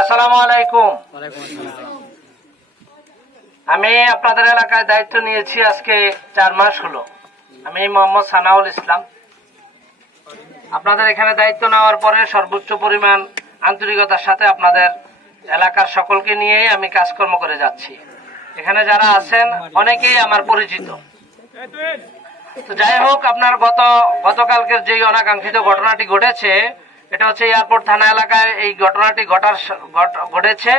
আসসালামু আলাইকুম। আমি আপনাদের এলাকায় দায়িত্ব নিয়েছি আজকে চার মাস হলো। আমি মোহাম্মদ সানাউল ইসলাম। আপনাদের এখানে দায়িত্ব নেওয়ার পরে সর্বোচ্চ পরিমাণ আন্তরিকতার সাথে আপনাদের এলাকার সকলকে নিয়েই আমি কাজকর্ম করে যাচ্ছি। এখানে যারা আছেন অনেকেই আমার পরিচিত। তো যাই হোক আপনার গত গতকালকের যে অনাকাঙ্ক্ষিত ঘটনাটি ঘটেছে এটা হচ্ছে এয়ারপোর্ট থানা এলাকায় এই ঘটনাটি ঘটার ঘটেছে।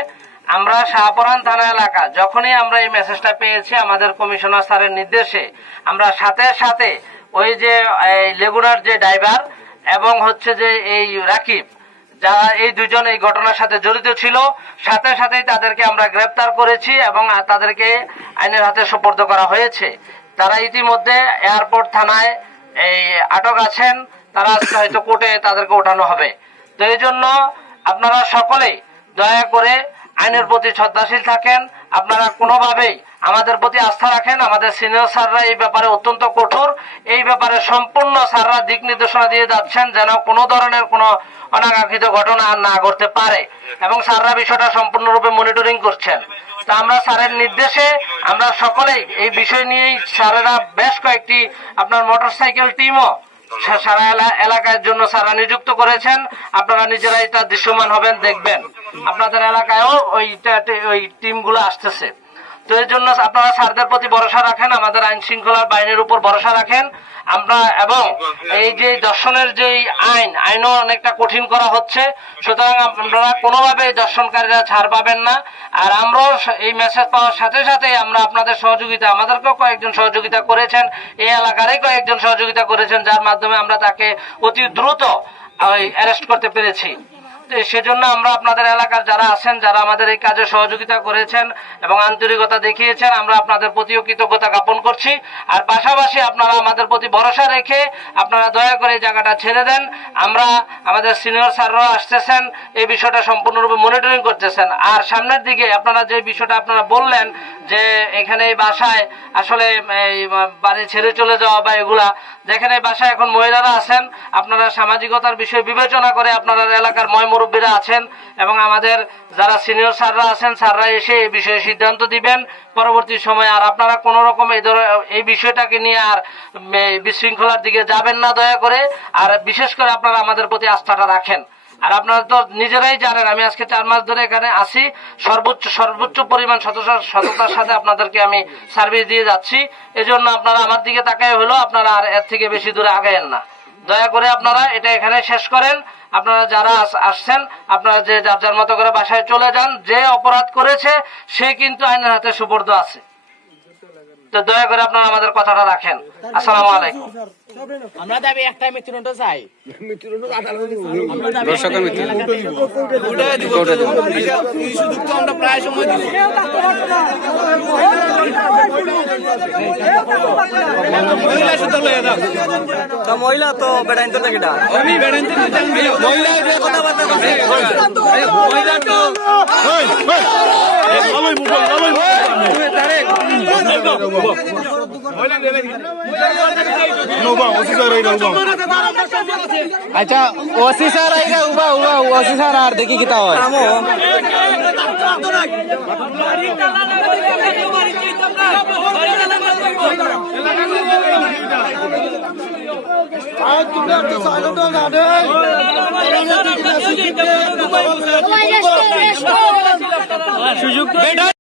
আমরা শাহপরান থানা এলাকা, যখনই আমরা এই মেসেজটা পেয়েছি আমাদের কমিশনার স্যারের নির্দেশে, আমরা সাথে সাথে ওই যে লেগুনার যে ড্রাইভার এবং হচ্ছে যে এই রাকিব, যারা এই দুজন এই ঘটনার সাথে জড়িত ছিল, সাথে সাথেই তাদেরকে আমরা গ্রেপ্তার করেছি এবং তাদেরকে আইনের হাতে সোপর্দ করা হয়েছে। তারা ইতিমধ্যে এয়ারপোর্ট থানায় এই আটক আছেন। তারা আজকে হয়তো কোর্টে তাদেরকে ওঠানো হবে। তো এই জন্য আপনারা সকলেই দয়া করে আইনের প্রতি শ্রদ্ধাশীল থাকেন। আপনারা কোনোভাবেই আমাদের প্রতি আস্থা রাখেন। আমাদের সিনিয়র স্যাররা এই ব্যাপারে অত্যন্ত কঠোর। এই ব্যাপারে সম্পূর্ণ স্যাররা দিক নির্দেশনা দিয়ে যাচ্ছেন যেন কোনো ধরনের কোনো অনাকাঙ্ক্ষিত ঘটনা আর না ঘটতে পারে এবং স্যাররা বিষয়টা সম্পূর্ণরূপে মনিটরিং করছেন। তা আমরা স্যারের নির্দেশে আমরা সকলেই এই বিষয় নিয়েই স্যারেরা বেশ কয়েকটি আপনার মোটরসাইকেল টিমও সারা এলা- এলাকার জন্য সারা নিযুক্ত করেছেন। আপনারা নিজেরাই এটা দৃশ্যমান হবেন, দেখবেন। আপনাদের এলাকায়ও ওই টিমগুলো আসতেছে। তো এর জন্য আপনারা স্যারদের প্রতি ভরসা রাখেন, আমাদের আইন শৃঙ্খলার বাহিনীর উপর ভরসা রাখেন। আমরা এবং এই যে দর্শনের যে আইন, আইনও অনেকটা কঠিন করা হচ্ছে। সুতরাং আপনারা কোনোভাবে দর্শনকারীরা ছাড় পাবেন না। আর আমরাও এই মেসেজ পাওয়ার সাথে সাথে আমরা আপনাদের সহযোগিতা, আমাদেরকেও কয়েকজন সহযোগিতা করেছেন, এই এলাকারই কয়েকজন সহযোগিতা করেছেন, যার মাধ্যমে আমরা তাকে অতি দ্রুত অ্যারেস্ট করতে পেরেছি। সেজন্য আমরা আপনাদের এলাকার যারা আছেন, যারা আমাদের এই কাজে সহযোগিতা করেছেন এবং আন্তরিকতা দেখিয়েছেন, আমরা আপনাদের প্রতিও কৃতজ্ঞতা জ্ঞাপন করছি। আর পাশাপাশি আপনারা আমাদের প্রতি ভরসা রেখে আপনারা দয়া করে এই জায়গাটা ছেড়ে দেন। আমরা আমাদের সিনিয়র স্যাররাও আসতেছেন, এই বিষয়টা সম্পূর্ণরূপে মনিটরিং করতেছেন। আর সামনের দিকে আপনারা যে বিষয়টা আপনারা বললেন যে এখানে এই বাসায় আসলে এই বাড়ি ছেড়ে চলে যাওয়া বা এগুলা যেখানে এই বাসায় এখন মহিলারা আছেন, আপনারা সামাজিকতার বিষয়ে বিবেচনা করে আপনারা এলাকার ময় মুরব্বীরা আছেন এবং আমাদের যারা সিনিয়র স্যাররা আছেন, স্যাররা এসে এই বিষয়ে সিদ্ধান্ত দিবেন। পরবর্তী সময় আর আপনারা কোনো রকম এই ধর এই বিষয়টাকে নিয়ে আর বিশৃঙ্খলার দিকে যাবেন না দয়া করে। আর বিশেষ করে আপনারা আমাদের প্রতি আস্থাটা রাখেন। আর আপনারা তো নিজেরাই জানেন, আমি আজকে চার মাস ধরে এখানে আসি সর্বোচ্চ সর্বোচ্চ পরিমাণ সততার সাথে আপনাদেরকে আমি সার্ভিস দিয়ে যাচ্ছি। এজন্য আপনারা আমার দিকে তাকায় হলো আপনারা আর এর থেকে বেশি দূরে আগায়েন না। দয়া করে আপনারা এটা এখানে শেষ করেন। আপনারা যারা আসছেন, আপনারা যে যার যার মতো করে বাসায় চলে যান, যে অপরাধ করেছে, সে কিন্তু আইনের হাতে সুপর্দ আছে। তো দয়া করে আপনারা আমাদের কথাটা রাখেন। আসসালামু আলাইকুম। আমরা দাবি মৃত্যুদণ্ড চাই। আমরা প্রায় সময় মহিলা তা বেড়াইন তো থেকে মহিলা কথাবার্তা আচ্ছা ওসি স্যার আইগা উবা উবা ওসি স্যার আর দেখি কিতা হয় সুযোগ